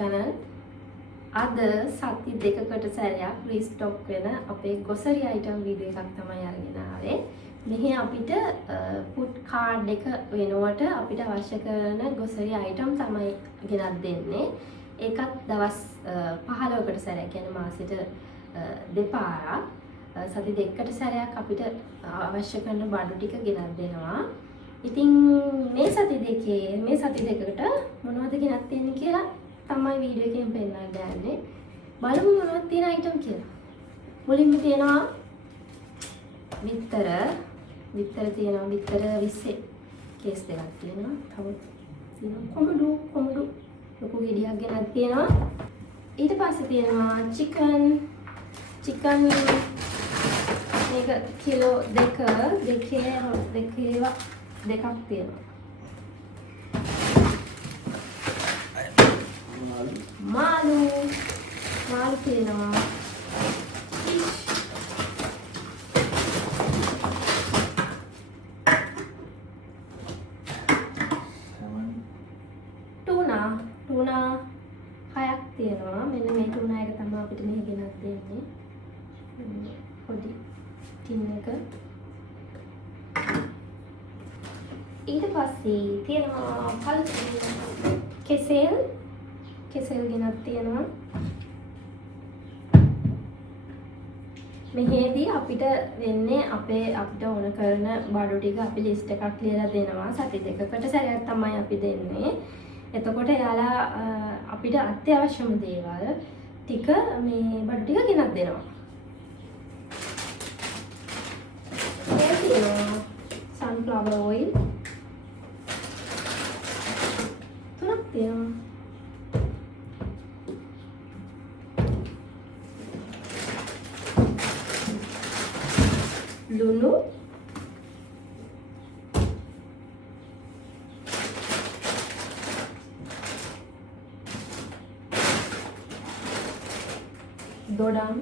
channel. අද සති දෙකකට සැරයක් රීස්ටොක් වෙන අපේ ගොසරි අයිටම් වීඩියෝ එකක් තමයි අරගෙන ආවේ. මෙහි අපිට පුට් කාඩ් එක වෙනුවට අපිට අවශ්‍ය කරන ගොසරි අයිටම් තමයි ගෙනත් දෙන්නේ. ඒකත් දවස් 15කට සැරයක් කියන්නේ මාසෙට දෙපාරක් සති දෙකකට සැරයක් අපිට අවශ්‍ය කරන බඩු ටික ගෙනත් දෙනවා. ඉතින් මේ සති දෙකකට මොනවද ගෙනත් දෙන්නේ කියලා තමයි වීඩියෝ එකෙන් පෙන්නන්න යන්නේ. බලමු මොනවද තියෙන අයිටම් කියලා. මුලින්ම තියෙනවා විතර තියෙනවා. විතර 20 කේස් දෙකක් තියෙනවා. තව තියෙනවා කොමඩු ලොකු ගෙඩියක් ගෙනත් තියෙනවා. ඊට පස්සේ තියෙනවා චිකන් මේක කිලෝ දෙකක් තියෙනවා. මාළු තියෙනවා. ටුනා 6ක් තියෙනවා. මෙන්න මේ ටුනා එක තමයි අපිට මෙහෙ ගෙනත් දෙන්නේ. පොඩි ටින් එක. ඊට පස්සේ තියෙනවා කෙසෙල් ගෙනත් තියෙනවා. මෙහෙදී අපිට වෙන්නේ අපිට ඕන කරන බඩු ටික අපි ලිස්ට් එකක් ලියලා දෙනවා. සති දෙකකට සැරයක් තමයි අපි දෙන්නේ. එතකොට එයාලා අපිට අත්‍යවශ්‍යම දේවල් ටික මේ බඩු ටික ගෙනත් දෙනවා. මේ තියෙනවා sunflower oil 3ක් තියෙනවා. ලුණු දොඩම්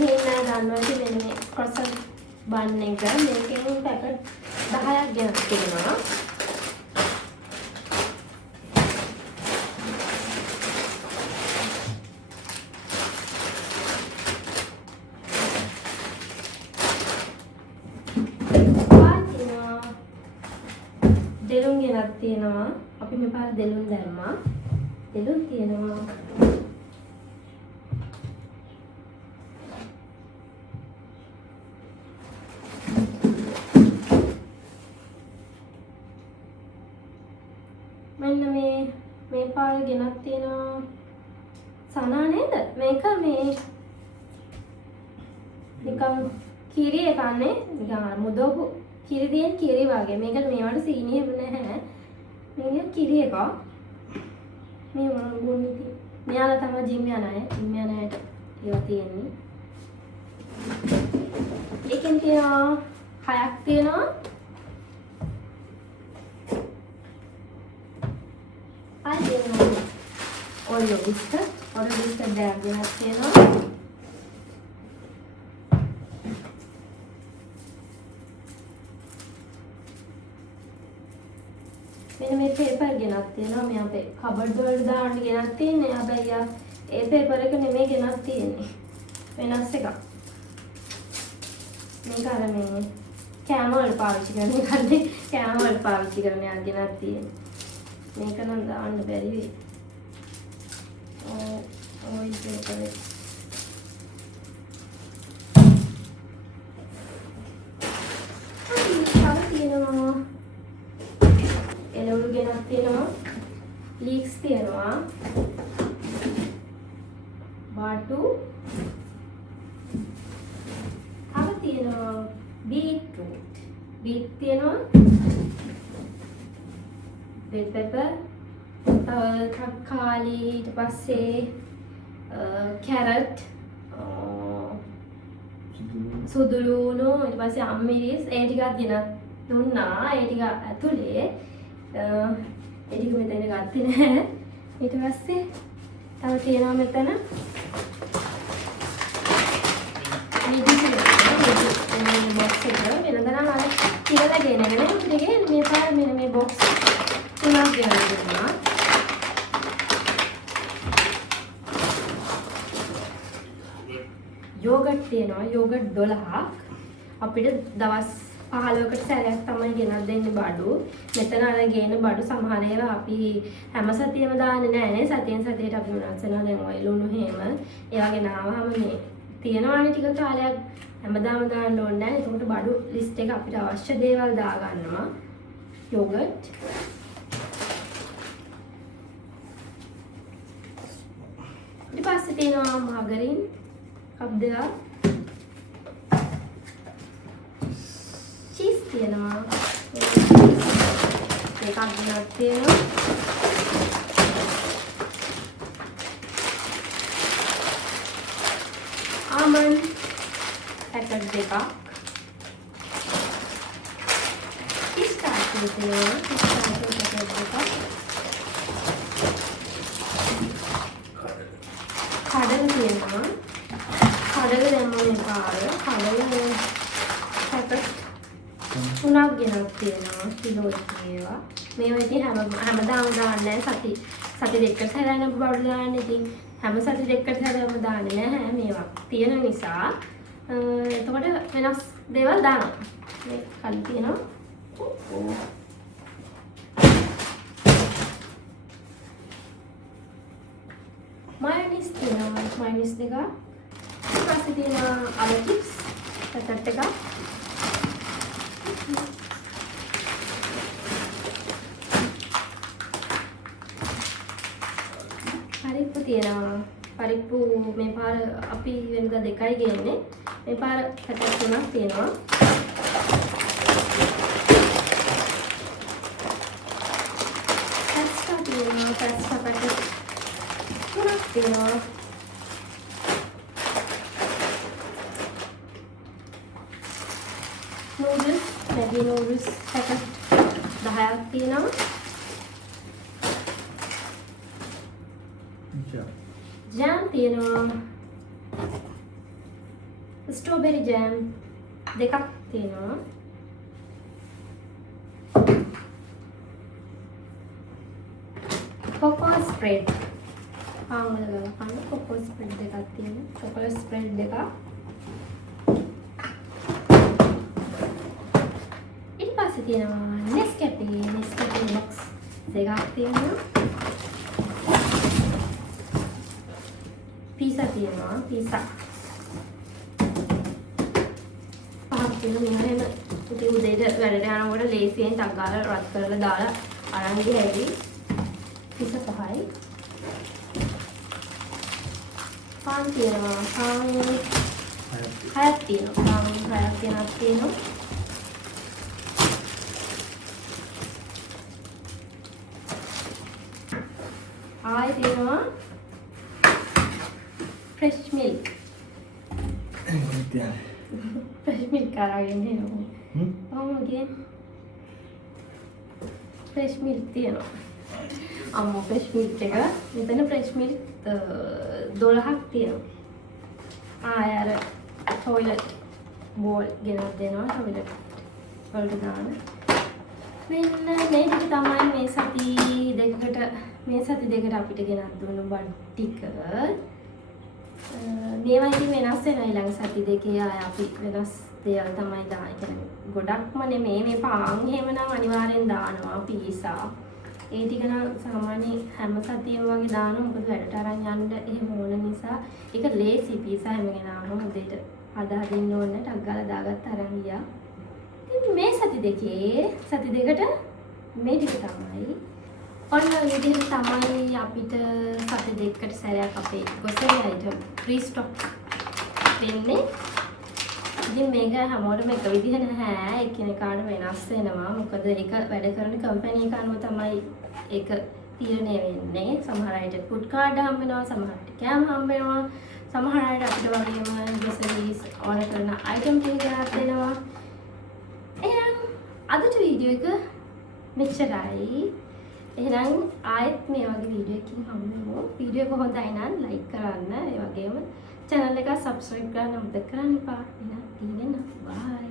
මේ ක්‍රොසන්ට් බන් එක මේකෙන් පැකට් 10ක් ගෙනත් තියෙනවා. දෙලුන් ගෙනත් තියෙනවා. අපි මේ පාර දෙලුන් දැම්මා. දෙලුන් තියෙනවා. මෙන්න මේ පාර ගෙනත් තියෙනවා. සනා නේද? මේක මේ නිකන් කිරි එකන්නේ නිකන් මුදෝපු කිරි දෙන කිරි වගේ. මේකට මේවට සීනි එහෙම නැහැ. මේක කිරි එක. මේ මොන බොන්නේ ඉතින්. මෙයාලා තමයි ජිම් යන අය. ජිම් යන අයට ඒවා තියෙන්නේ. ඒකෙන් තියෙනවා 6ක් තියෙනවා. Oreo biscuit දෙකක් ගෙනත් තියෙනවා. මෙන්න මේ පේපර් ගෙනත් තියෙනවා. මේ අපේ කබඩ් වලට දාන්න ගෙනත් තියෙන්නේ. හැබැයි ඒ පේපර් එක නෙමෙයි ගෙනත් තියෙන්නේ. වෙනස් එකක්. මේක අර මේ කෑම වල පාවිච්චි කරන එකනේ. කෑම වල පාවිච්චි කරන එක ගෙනත් තියෙන්නේ. මේක නම් දාන්න බැරි වෙයි. oil paper. තියෙනවා. එළවලු ගෙනත් තියෙනවා. ලීක්ස් තියෙනවා. බාටු. තව තියෙනවා බීට්‍රූට්. බීට් තියෙනවා. bell pepper. තක්කාලි ඊට පස්සේ කැරට් සුදුලුණු ඊට පස්සේ අම්මිරිස් ඒ ටිකක් ගෙනත් දුන්නා. ඒ ටික ඇතුලේ ඒ ටික මෙතන ගත්තේ නැහැ. ඊට පස්සේ තව තියෙනවා මෙතන මිදි මේ බොක්ස් එක වෙනදනම් අර කියලා ගෙනගෙන ඉතින් මේ පාර මෙන්න මේ බොක්ස් තුනක් ගෙනගෙන දුන්නා. යෝගට් තියෙනවා යෝගට් 12ක් අපිට දවස් 15කට සැරයක් තමයි ගෙනත් දෙන්නේ බඩු. මෙතන අර ගේන බඩු සමහර ඒවා අපි හැම සතියෙම දාන්නේ නැහැ නේ. සතියෙන් සතියට අපි වෙනස් වෙනවා. දැන් ඔය ලුණු හේම ඒ වගේ නාවහම මේ තියෙනවානේ ටික කාලයක් හැමදාම දාන්න ඕනේ නැහැ. ඒකට බඩු ලිස්ට් එක අපිට අවශ්‍ය දේවල් දාගන්නවා. යෝගට් ඊට පස්සේ තියෙනවා මාගරින් කප් දෙකක්. චීස් තියෙනවා. එකක් ගෙනත් තියෙනවා. ආමන්ඩ් පැකට් දෙකක්. පිස්තාචියෝ තියෙනවා. පිස්තාචියෝ පැකට් දෙකක්. කඩල තියෙනවා. කඩල දැම්මම පාර. කඩල පැකට් 3ක් ගෙනත් තියෙනවා. කිලෝ එකක් ඒවා. මේවා ඉතින් හැමදාම දාන්නේ නැහැ. සති දෙකකට සැරයක් බඩු දාන්නේ. ඉතින් හැම සති දෙකකට සැරයක්ම දාන්නේ නැහැ මේවා. තියෙන නිසා එතකොට වෙනස් දේවල් දානවා. මේ කලින් තියෙනවා. මයොනීස් තියෙනවා. මයොනීස් දෙකක්. ඊට පස්සේ තියෙනවා අල චිප්ස් පැකට් එකක්. පරිප්පු තියෙනවා. පරිප්පු මේ පාර අපි වෙනදා 2යි ගේන්නේ. මේ පාර පැකට් 3ක් තියෙනවා. පැස්ටා තියෙනවා. පැස්ටා පැකට් 3ක් තියෙනවා. නූඩල්ස් මැගි නූඩල්ස් පැකට් 10ක් තියෙනවා. ජෑම් තියෙනවා. ස්ට්‍රෝබෙරි ජෑම් දෙකක් තියෙනවා. කොකෝ ස්ප්‍රෙඩ් ආවල ගලපන්න කොකෝ ස්ප්‍රෙඩ් දෙකක් තියෙනවා. කොකෝ ස්ප්‍රෙඩ් දෙකක්. ඊට පස්සේ තියෙනවා නෙස්කැෆේ බොක්ස් දෙකක් තියෙනවා. පීසා තියෙනවා. පීසා පහක් තියෙනවා. මෙහෙම ඉතින් උදේට වැඩට යනකොට ලේසියෙන් ටක් ගාලා රත් කරලා දාලා අරන් ගිය හැටි. පීසා 5යි. පාන් තියෙනවා. පාන් 6ක් තියෙනවා. පාන් 6ක් තියෙනවා. ආයි තියෙනවා fresh milk. Fresh milk අරගෙන එනවා. ඔව්ගේ. fresh milk තියෙනවා. අම්මා fresh milk එක මෙතන fresh milk 12ක් තියෙනවා. ආය අර toilet bowl ගෙනත් දෙනවා. toilet වලට දාන්න. මෙන්න මේ ටික තමයි මේ සති දෙකට අපිට ගෙනත් දුන්නු බඩු ටික. මේවා ඉතින් වෙනස් වෙනවා ඊළඟ සති දෙකේ ආය අපි වෙනස් දේවල් තමයි දාන්නේ. කියන්නේ ගොඩක්ම නෙමෙයි මේ පාන් එහෙමනම් අනිවාර්යෙන් දානවා. පීසා ඒ ටික නම් සාමාන්‍ය හැම සතියෙම වගේ දානවා. මොකද වැඩට අරන් යන්න එහෙම ඕන නිසා. ඒක ලේසි පීසා හැම ගෙනාවම උදේට හදා දෙන්න ඕනේ. ටක් ගාලා දාගත්ත අරන් ගියා. ඉතින් මේ සති දෙකට මේ ටික තමයි. ඔන්න විදිහට තමයි අපිට සති දෙකකට සැරයක් අපේ ගොසරි අයිටම් රීස්ටොක් වෙන්නේ. ඉතින් මේක හැමෝටම එක විදිහ නැහැ. එකිනෙකාට වෙනස් වෙනවා. මොකද ඒක වැඩ කරන කම්පැනි එක අනුව තමයි ඒක තීරණය වෙන්නේ. සමහර අයට ෆුඩ් කාඩ් හම්බ වෙනවා, සමහරට කෑම හම්බ වෙනවා, සමහර අයට අපිට වගේම ගොසරීස් ඕන කරන අයිටම් ටික ගෙනත් දෙනවා. එහෙනම් අදට වීඩියෝ එක මෙච්චරයි. එහෙනම් ආයෙත් මේ වගේ වීඩියෝ එකකින් හමු වෙමු. වීඩියෝ එක හොඳයි නම් ලයික් කරන්න. ඒ වගේම channel එක subscribe කරන්න අමතක කරන්න එපා. එහෙනම් ටීනෙන් බයි.